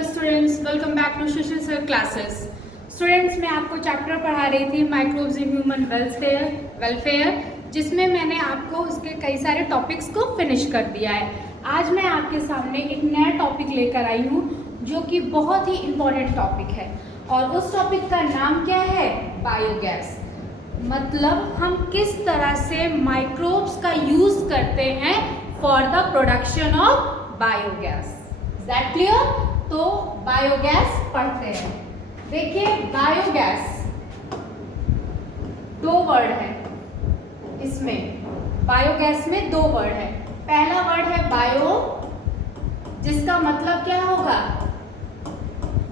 Hello students, welcome back to Sushil sir classes. Students, मैं आपको chapter पढ़ा रही थी माइक्रोब्स इन ह्यूमन वेलफेयर, जिसमें मैंने आपको उसके कई सारे टॉपिक्स को फिनिश कर दिया है। आज मैं आपके सामने एक नया टॉपिक लेकर आई हूँ जो कि बहुत ही इम्पोर्टेंट टॉपिक है, और उस टॉपिक का नाम क्या है? बायोगैस। मतलब हम किस तरह से माइक्रोब्स का यूज करते हैं for the production of biogas. Is that clear? तो बायोगैस पढ़ते हैं। देखिए, बायोगैस दो वर्ड है इसमें। बायोगैस में दो वर्ड है। पहला वर्ड है बायो, जिसका मतलब क्या होगा?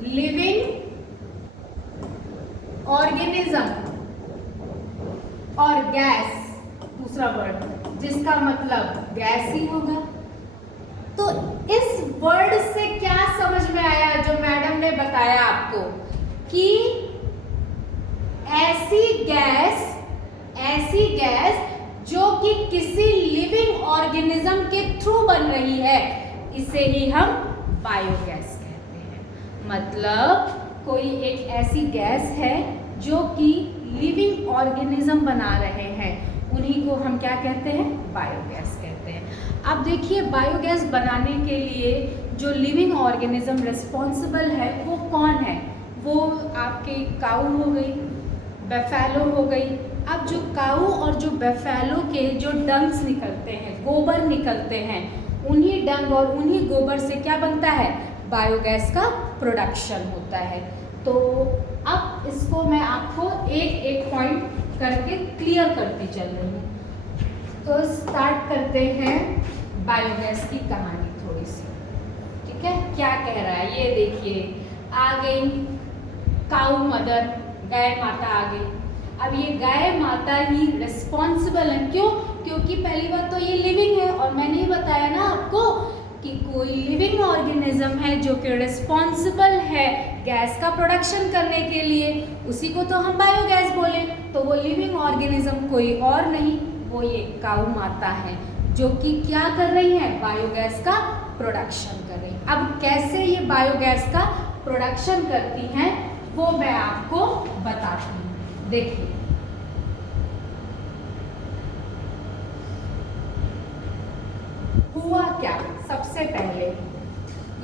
लिविंग ऑर्गेनिज्म, और गैस दूसरा वर्ड, जिसका मतलब गैस ही होगा। तो इस वर्ड से क्या समझ में आया जो मैडम ने बताया आपको कि ऐसी गैस जो कि किसी लिविंग ऑर्गेनिज्म के थ्रू बन रही है, इसे ही हम बायोगैस कहते हैं। मतलब कोई एक ऐसी गैस है जो कि लिविंग ऑर्गेनिज्म बना रहे हैं, उन्हीं को हम क्या कहते हैं? बायोगैस कहते हैं। अब देखिए, बायोगैस बनाने के लिए जो लिविंग ऑर्गेनिज्म रिस्पॉन्सिबल है वो कौन है? वो आपके काऊ हो गई, बेफेलो हो गई। अब जो काऊ और जो बेफेलो के जो डंग्स निकलते हैं, गोबर निकलते हैं, उन्हीं डंग और उन्हीं गोबर से क्या बनता है? बायोगैस का प्रोडक्शन होता है। तो अब इसको मैं आपको एक एक पॉइंट करके क्लियर करती चल रही हूँ। तो स्टार्ट करते हैं बायोगैस की कहानी थोड़ी सी, ठीक है? क्या कह रहा है ये देखिए। आ गई काऊ मदर, गाय माता आ गई। अब ये गाय माता ही रिस्पॉन्सिबल है। क्यों? क्योंकि पहली बात तो ये लिविंग है, और मैंने ही बताया ना आपको कि कोई लिविंग ऑर्गेनिज्म है जो कि रिस्पॉन्सिबल है गैस का प्रोडक्शन करने के लिए, उसी को तो हम बायोगैस बोले। तो वो लिविंग ऑर्गेनिज्म कोई और नहीं, वो ये काऊ माता है जो कि क्या कर रही है? बायोगैस का प्रोडक्शन कर रही है। अब कैसे ये बायोगैस का प्रोडक्शन करती हैं वो मैं आपको बताती हूँ। देखिए, हुआ क्या? सबसे पहले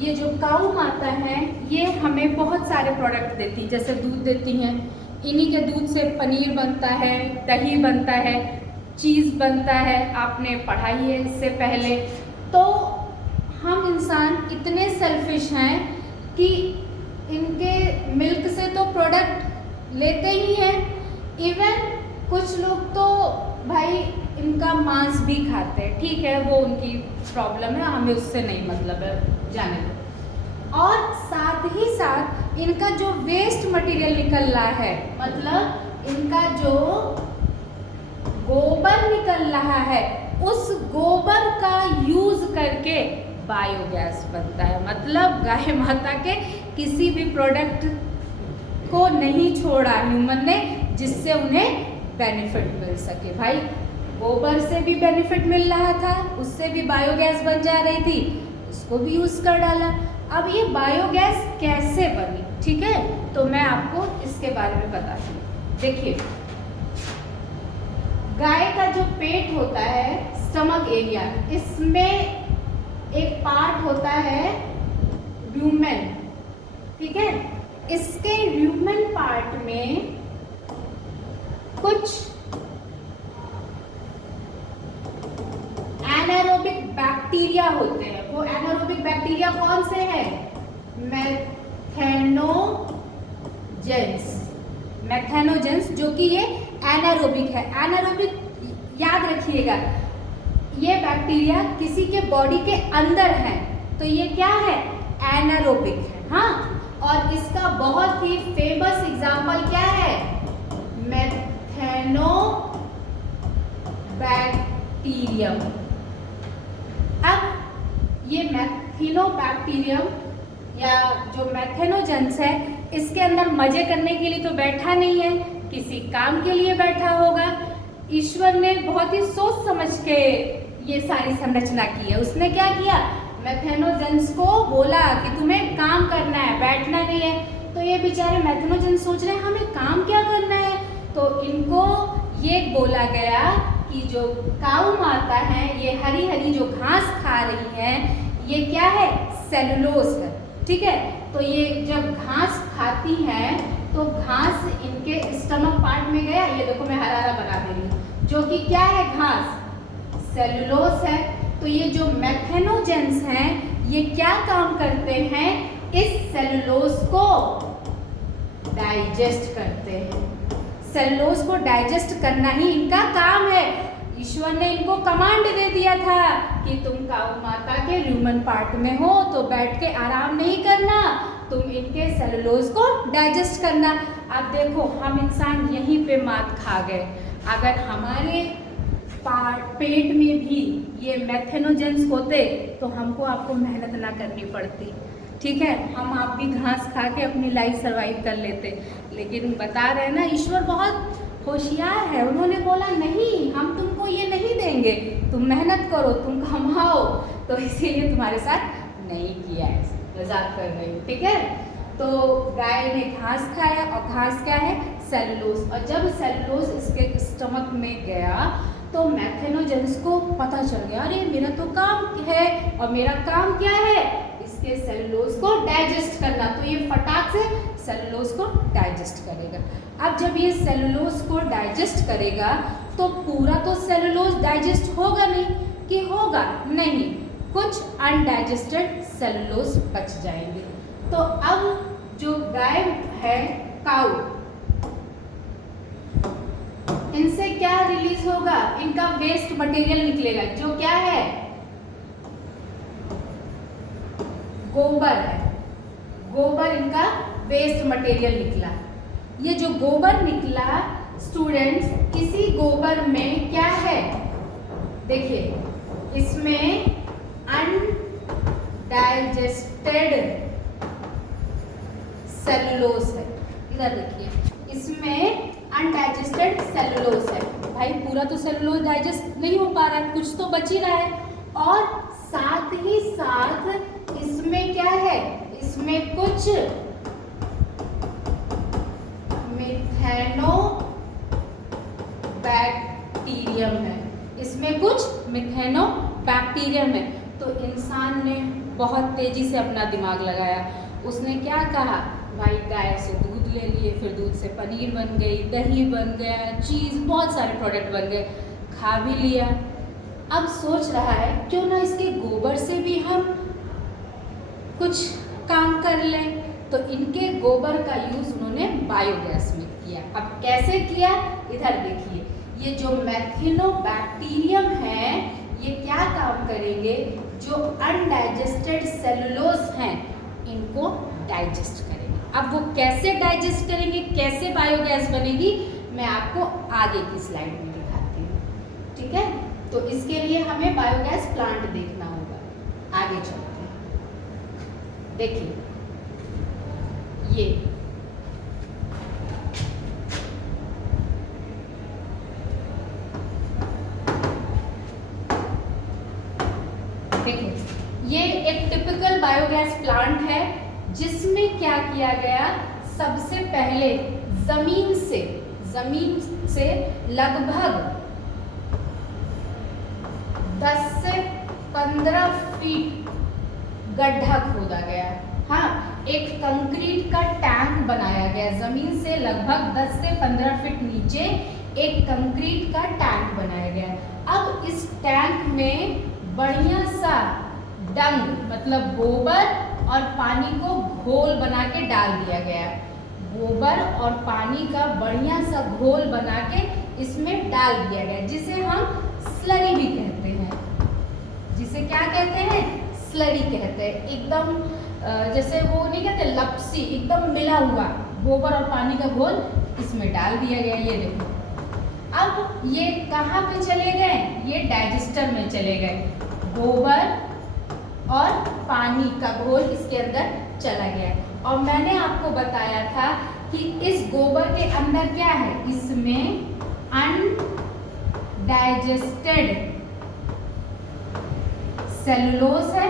ये जो काऊ माता है ये हमें बहुत सारे प्रोडक्ट देती है, जैसे दूध देती हैं। इन्हीं के दूध से पनीर बनता है, दही बनता है, चीज़ बनता है। आपने पढ़ाई है इससे पहले। तो हम इंसान इतने सेल्फिश हैं कि इनके मिल्क से तो प्रोडक्ट लेते ही हैं। इवन कुछ लोग तो भाई इनका मांस भी खाते हैं, ठीक है, वो उनकी प्रॉब्लम है, हमें उससे नहीं मतलब है, जाने दो। और साथ ही साथ इनका जो वेस्ट मटेरियल निकल रहा है, मतलब इनका जो गोबर निकल रहा है, उस गोबर का यूज करके बायोगैस बनता है। मतलब गाय माता के किसी भी प्रोडक्ट को नहीं छोड़ा ह्यूमन ने जिससे उन्हें बेनिफिट मिल सके। भाई गोबर से भी बेनिफिट मिल रहा था, उससे भी बायोगैस बन जा रही थी, उसको भी यूज कर डाला। अब ये बायोगैस कैसे बनी, ठीक है, तो मैं आपको इसके बारे में बताती हूँ। देखिए, गाय का जो पेट होता है, स्टमक एरिया, इसमें एक पार्ट होता है ल्यूमेन, ठीक है। इसके ल्यूमेन पार्ट में कुछ एनारोबिक बैक्टीरिया होते हैं। वो एनारोबिक बैक्टीरिया कौन से हैं? मैथेनोजेंस, जो कि ये एनारोबिक है। एनारोबिक याद रखिएगा, ये बैक्टीरिया किसी के बॉडी के अंदर है, तो ये क्या है? एनारोबिक है। हाँ, और इसका बहुत ही फेमस एग्जाम्पल क्या है? मैथेनोबैक्टीरियम। अब ये मैथेनोबैक्टीरियम या जो मैथेनोजेंस है, इसके अंदर मजे करने के लिए तो बैठा नहीं है, किसी काम के लिए बैठा होगा। ईश्वर ने बहुत ही सोच समझ के ये सारी संरचना की है। उसने क्या किया? मेथेनोजेंस को बोला कि तुम्हें काम करना है, बैठना नहीं है। तो ये बेचारे मेथेनोजेंस सोच रहे हैं हमें काम क्या करना है। तो इनको ये बोला गया कि जो काऊ माता है ये हरी हरी जो घास खा रही है ये क्या है, सेलुलोज है, ठीक है। तो ये जब घास खाती है तो घास इनके स्टमक पार्ट में गया, ये देखो मैं हरा हरा बना दे रही हूँ, जो कि क्या है, घास, सेलुलोज है। तो ये जो मेथेनोजेंस हैं ये क्या काम करते हैं, इस सेलुलोज को डाइजेस्ट करते हैं। सेलुलोज को डाइजेस्ट करना ही इनका काम है। ईश्वर ने इनको कमांड दे दिया था कि तुम काऊ माता के ह्यूमन पार्ट में हो तो बैठ के आराम नहीं करना, तुम इनके सेलुलोज को डाइजेस्ट करना। अब देखो हम इंसान यहीं पे मात खा गए। अगर हमारे पेट में भी ये मेथेनोजेंस होते तो हमको आपको मेहनत ना करनी पड़ती, ठीक है। हम आप भी घास खा के अपनी लाइफ सर्वाइव कर लेते। लेकिन बता रहे हैं ना, ईश्वर बहुत होशियार है। उन्होंने बोला नहीं, हम तुमको ये नहीं देंगे, तुम मेहनत करो, तुम कमाओ। तो इसीलिए तुम्हारे साथ नहीं किया है, मजाक कर रही हूँ, ठीक है। तो गाय ने घास खाया और घास क्या है, सेलुलोज। और जब सेलुलोज इसके स्टमक में गया तो मेथेनोजेंस को पता चल गया, अरे मेरा तो काम है और मेरा काम क्या है, इसके सेलुलोज को डाइजेस्ट करना। तो ये फटाक से सेलुलोज को डाइजेस्ट करेगा। अब जब ये सेलुलोज को डाइजेस्ट करेगा तो पूरा तो सेलुलोज डाइजेस्ट होगा नहीं, कि होगा नहीं, कुछ अनडाइजेस्टेड सेलुलोज बच जाएंगे। तो अब जो गाय है, काऊ, इनसे क्या रिलीज होगा, इनका वेस्ट मटेरियल निकलेगा, जो क्या है, गोबर है। गोबर इनका वेस्ट मटेरियल निकला। ये जो गोबर निकला स्टूडेंट्स, इसी गोबर में क्या है, देखिए इसमें अनडाइजेस्टेड सेलुलोज है। इधर देखिए, इसमें अनडाइजेस्टेड सेलुलोज है। भाई पूरा तो सेलुलोज डाइजेस्ट नहीं हो पा रहा है, कुछ तो बच ही रहा है। और साथ ही साथ इसमें क्या है, इसमें कुछ मिथेनोबैक्टीरियम है, इसमें कुछ मिथेनोबैक्टीरियम है। तो इंसान ने बहुत तेजी से अपना दिमाग लगाया। उसने क्या कहा, भाई गाय से दूध ले लिए, फिर दूध से पनीर बन गई, दही बन गया, चीज़, बहुत सारे प्रोडक्ट बन गए, खा भी लिया। अब सोच रहा है क्यों ना इसके गोबर से भी हम कुछ काम कर लें। तो इनके गोबर का यूज़ उन्होंने बायोगैस में किया। अब कैसे किया, इधर देखिए, ये जो मेथिनोबैक्टीरियम है ये क्या काम करेंगे, जो अनडाइजेस्टेड सेलुलोज हैं इनको डाइजेस्ट करेंगे। अब वो कैसे डाइजेस्ट करेंगे, कैसे बायोगैस बनेगी, मैं आपको आगे की स्लाइड में दिखाती हूँ, ठीक है। तो इसके लिए हमें बायोगैस प्लांट देखना होगा। आगे चलते हैं, देखिए ये देखिए, ये एक टिपिकल बायोगैस प्लांट है जिसमें क्या किया गया, सबसे पहले जमीन से लगभग 10 से 15 फीट गड्ढा खोदा गया। हाँ, एक कंक्रीट का टैंक बनाया गया। जमीन से लगभग 10 से 15 फीट नीचे एक कंक्रीट का टैंक बनाया गया। अब इस टैंक में बढ़िया सा डंग मतलब गोबर और पानी को घोल बना के डाल दिया गया। गोबर और पानी का बढ़िया सा घोल बना के इसमें डाल दिया गया, जिसे हम स्लरी भी कहते हैं। जिसे क्या कहते हैं, स्लरी कहते हैं। एकदम जैसे वो नहीं कहते लपसी, एकदम मिला हुआ गोबर और पानी का घोल इसमें डाल दिया गया। ये देखो, अब ये कहाँ पे चले गए, ये डाइजेस्टर में चले गए। गोबर और पानी का घोल इसके अंदर चला गया। और मैंने आपको बताया था कि इस गोबर के अंदर क्या है, इसमें अनडाइजेस्टेड सेलुलोज है,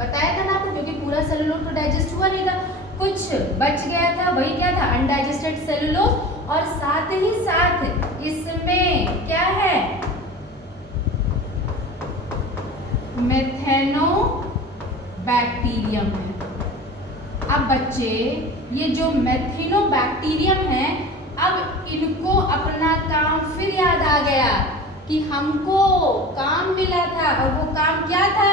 बताया था ना आपको, क्योंकि पूरा सेलुलोज तो डाइजेस्ट हुआ नहीं था, कुछ बच गया था, वही क्या था, अनडाइजेस्टेड सेलुलोज। और साथ ही साथ इसमें क्या है, मेथेनोबैक्टीरियम है। अब बच्चे ये जो मेथेनोबैक्टीरियम है, अब इनको अपना काम फिर याद आ गया कि हमको काम मिला था, और वो काम क्या था,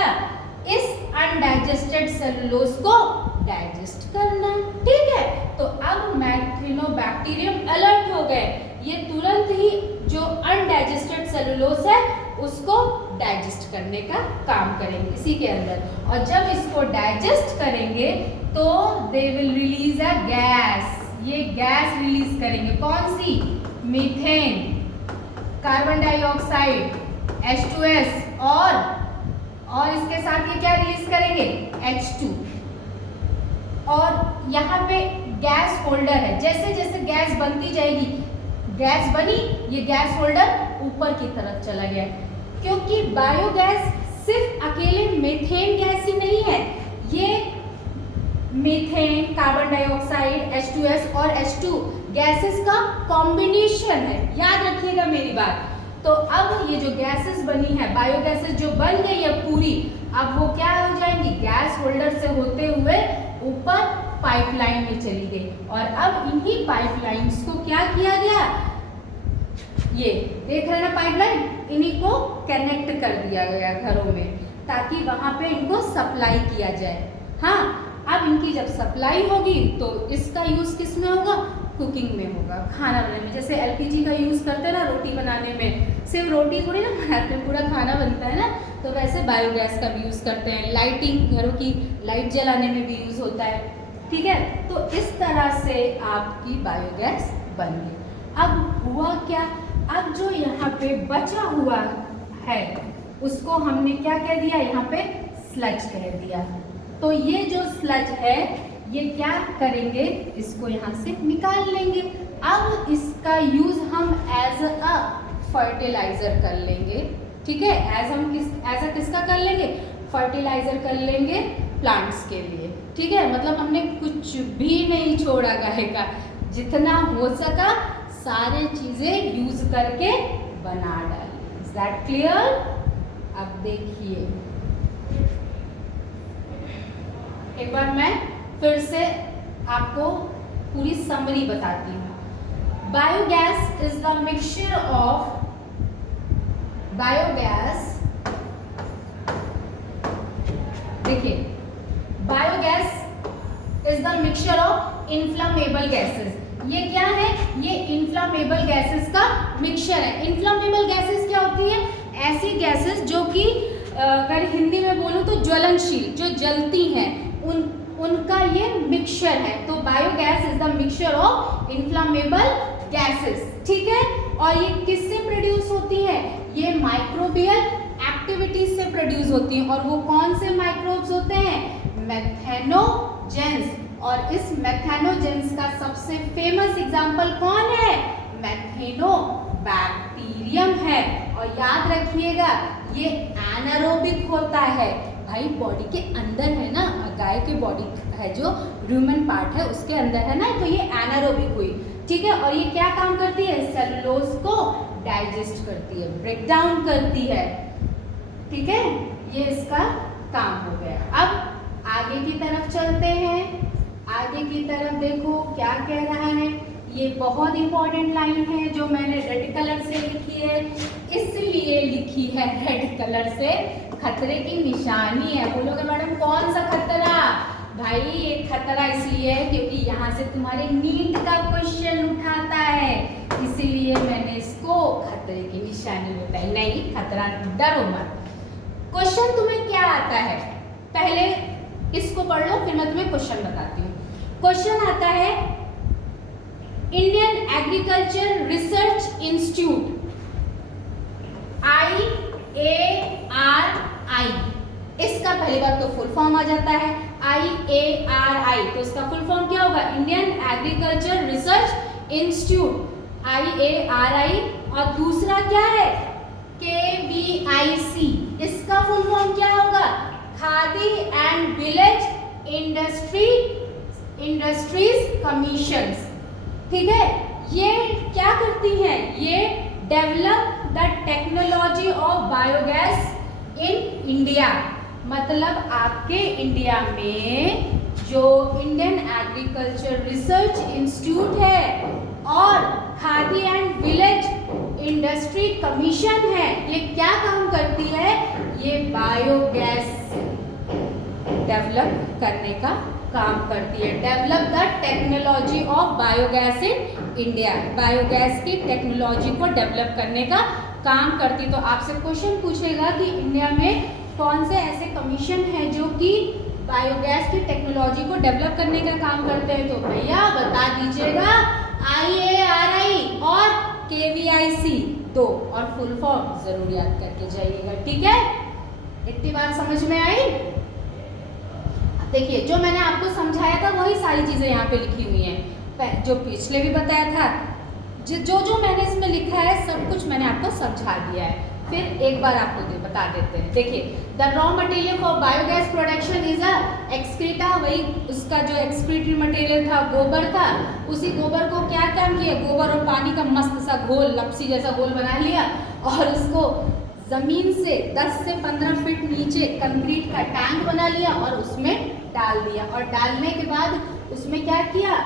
इस अनडाइजेस्टेड सेलुलोज को डाइजेस्ट करना। ठीक है, तो अब मेथेनोबैक्टीरियम अलर्ट हो गए, ये तुरंत ही जो अनडाइजेस्टेड सेलुलोज है उसको डाइजेस्ट करने का काम करेंगे इसी के अंदर। और जब इसको डाइजेस्ट करेंगे तो they will release a gas, ये गैस रिलीज करेंगे, कौन सी, मीथेन, कार्बन डाइऑक्साइड, H2S, और इसके साथ ये क्या रिलीज करेंगे, H2। और यहाँ पे गैस होल्डर है, जैसे जैसे गैस बनती जाएगी, गैस बनी, ये गैस होल्डर ऊपर की तरफ चला गया, क्योंकि बायोगैस सिर्फ अकेले मीथेन गैस ही नहीं है, ये मीथेन, कार्बन डाइऑक्साइड, H2S और H2 गैसेस का कॉम्बिनेशन है, याद रखिएगा मेरी बात। तो अब ये जो गैसेस बनी है, बायोगैसेस जो बन गई है पूरी, अब वो क्या हो जाएंगी, गैस होल्डर से होते हुए ऊपर पाइपलाइन में चली गई। और अब इन्हीं पाइपलाइंस को क्या किया गया, ये देख रहे हैं ना पाइपलाइन, इन्हीं को कनेक्ट कर दिया गया घरों में, ताकि वहां पे इनको सप्लाई किया जाए। हाँ, अब इनकी जब सप्लाई होगी तो इसका यूज किस में होगा, कुकिंग में होगा, खाना बनाने में। जैसे LPG का यूज करते हैं ना रोटी बनाने में, सिर्फ रोटी थोड़ी ना बनाते हैं, पूरा खाना बनता है ना, तो वैसे बायोगैस का भी यूज करते हैं, लाइटिंग, घरों की लाइट जलाने में भी यूज होता है। ठीक है, तो इस तरह से आपकी बायोगैस बन गई। अब हुआ क्या, अब जो यहाँ पे बचा हुआ है उसको हमने क्या कह दिया, यहाँ पे स्लज कह दिया। तो ये जो स्लज है ये क्या करेंगे, इसको यहाँ से निकाल लेंगे। अब इसका यूज हम एज अ फर्टिलाइजर कर लेंगे। ठीक है, एज अ किसका कर लेंगे, फर्टिलाइजर कर लेंगे प्लांट्स के लिए। ठीक है, मतलब हमने कुछ भी नहीं छोड़ा गाय का, जितना हो सका सारे चीजें यूज करके बना डाली। Is that clear? अब देखिए एक बार मैं फिर से आपको पूरी समरी बताती हूँ। Biogas is the mixture of देखिए biogas is the mixture of inflammable gases. ये क्या है, ये इन्फ्लामेबल गैसेस का मिक्सचर है। इन्फ्लामेबल गैसेस क्या होती है, ऐसी गैसेस जो कि अगर हिंदी में बोलूँ तो ज्वलनशील, जो जलती हैं, उनका ये मिक्सचर है। तो biogas is the mixture of inflammable gases. ठीक है, और ये किससे प्रोड्यूस होती है, ये माइक्रोबियल एक्टिविटीज से प्रोड्यूस होती हैं। और वो कौन से माइक्रोब्स होते हैं, मेथेनोजेंस। और इस मेथेनोजेंस का सबसे फेमस एग्जाम्पल कौन है, मेथेनोबैक्टीरियम है। और याद रखिएगा ये एनारोबिक होता है भाई, बॉडी के अंदर है ना, गाय के बॉडी है जो ह्यूमन पार्ट है उसके अंदर है ना, तो ये एनारोबिक हुई। ठीक है, और ये क्या काम करती है, सेलुलोज को डाइजेस्ट करती है, ब्रेक डाउन करती है। ठीक है, ये इसका काम हो गया। अब आगे की तरफ चलते हैं। आगे की तरफ देखो क्या कह रहा है, ये बहुत इंपॉर्टेंट लाइन है जो मैंने रेड कलर से लिखी है। इसलिए लिखी है रेड कलर से, खतरे की निशानी है। बोलोगे मैडम कौन सा खतरा, भाई ये खतरा इसलिए है क्योंकि यहाँ से तुम्हारे नीट का क्वेश्चन उठाता है, इसीलिए मैंने इसको खतरे की निशानी बताई। नहीं खतरा, डरो मत। क्वेश्चन तुम्हें क्या आता है, पहले इसको पढ़ लो फिर मैं तुम्हें क्वेश्चन बताती हूँ। क्वेश्चन आता है Indian agriculture research institute IARI, इसका पहली बात तो फुल फॉर्म आ जाता है IARI, तो इसका फुल फॉर्म क्या होगा, Indian agriculture research institute IARI। और दूसरा क्या है KVIC, इसका फुल फॉर्म क्या होगा, khadi and village industries commissions. ठीक है, ये क्या करती हैं? ये develop the technology of biogas in India. मतलब आपके इंडिया में जो इंडियन एग्रीकल्चर रिसर्च इंस्टीट्यूट है और khadi and village industry commission है, ये क्या काम करती है? ये बायोगैस डेवलप करने का काम करती है। Develop the technology of biogas in India, biogas की टेक्नोलॉजी को डेवलप करने का काम करती। तो आपसे क्वेश्चन पूछेगा कि इंडिया में कौन से ऐसे कमीशन है जो कि बायोगैस की टेक्नोलॉजी को डेवलप करने का काम करते हैं? तो भैया बता दीजिएगा, IARI और KVIC, दो और फुल फॉर्म जरूर याद करके जाइएगा। ठीक है, इतनी बात समझ में आई? देखिए, जो मैंने आपको समझाया था वही सारी चीजें यहाँ पे लिखी हुई हैं, जो पिछले भी बताया था। जो मैंने इसमें लिखा है सब कुछ मैंने आपको समझा दिया है। फिर एक बार आपको बता देते हैं। देखिए, the raw material for biogas production is a excreta. वही उसका जो एक्सक्रीटरी मटेरियल था गोबर का, उसी गोबर को क्या काम किया? गोबर और पानी का मस्त सा घोल, लपसी जैसा घोल बना लिया और उसको जमीन से 10 से 15 फीट नीचे कंक्रीट का टैंक बना लिया और उसमें डाल दिया। और डालने के बाद उसमें क्या किया?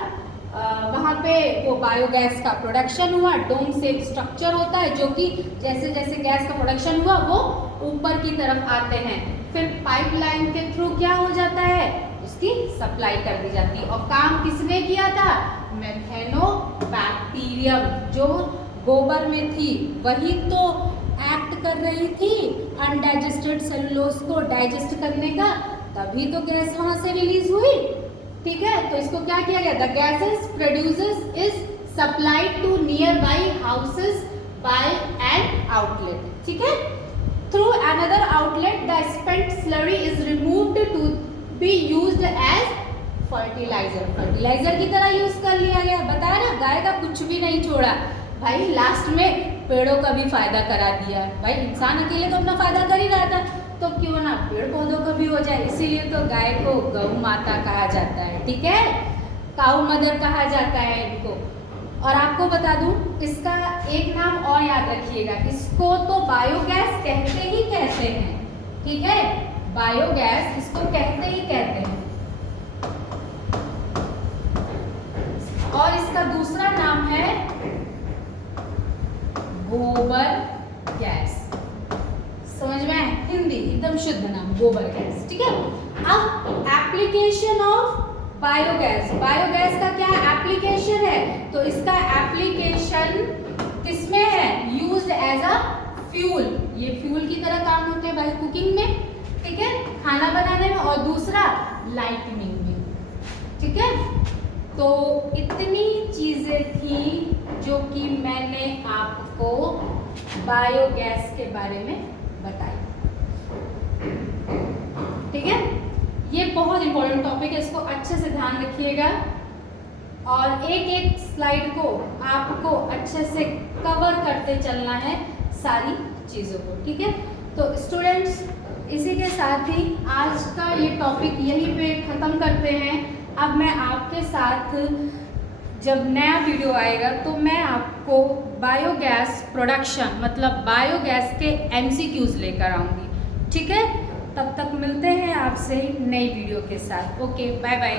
वहाँ पे वो बायोगैस का प्रोडक्शन हुआ। डोम शेप स्ट्रक्चर होता है जो कि जैसे जैसे गैस का प्रोडक्शन हुआ वो ऊपर की तरफ आते हैं। फिर पाइपलाइन के थ्रू क्या हो जाता है? उसकी सप्लाई कर दी जाती है। और काम किसने किया था? मेथेनोबैक्टीरियम, जो गोबर में थी वही तो एक्ट कर रही थी अनडाइजेस्टेड सेलुलोज को डाइजेस्ट करने का, तभी तो गैस वहाँ से रिलीज हुई। ठीक है, तो इसको क्या किया गया? The gases produces is supplied to nearby houses by an outlet. ठीक है, through another outlet the spent slurry is removed to be used as fertiliser. Fertiliser की तरह यूज कर लिया गया। बताया ना, गाय का कुछ भी नहीं छोड़ा भाई, लास्ट में पेड़ों का भी फायदा करा दिया। भाई इंसान अकेले तो अपना फायदा कर ही रहा था, तो क्यों ना पेड़ पौधों का भी हो जाए। इसीलिए तो गाय को गौ माता कहा जाता है। ठीक है, काऊ मदर कहा जाता है इनको। और आपको बता दूं, इसका एक नाम और याद रखिएगा, इसको तो बायोगैस कहते ही कहते हैं। ठीक है, बायोगैस इसको कहते ही कहते हैं। और इसका दूसरा नाम है गोबर गैस। समझ में आए? हिंदी एकदम शुद्ध नाम गोबर गैस। ठीक है, अब एप्लीकेशन ऑफ बायोगैस। बायोगैस का क्या एप्लीकेशन है? तो इसका एप्लीकेशन किसमें है? Used as a fuel. ये फ्यूल की तरह काम होते हैं भाई कुकिंग में, ठीक है, खाना बनाने में, और दूसरा लाइटनिंग में। ठीक है, तो इतनी चीजें थी जो कि मैंने आपको बायोगैस के बारे में बताई। ठीक है, ये बहुत इंपॉर्टेंट टॉपिक है, इसको अच्छे से ध्यान रखिएगा और एक एक स्लाइड को आपको अच्छे से कवर करते चलना है सारी चीज़ों को। ठीक है, तो स्टूडेंट्स, इसी के साथ ही आज का ये टॉपिक यहीं पे ख़त्म करते हैं। अब मैं आपके साथ जब नया वीडियो आएगा तो मैं आपको बायोगैस प्रोडक्शन मतलब बायोगैस के MCQs लेकर आऊँगी। ठीक है, तब तक मिलते हैं आपसे नई वीडियो के साथ। Okay, bye bye.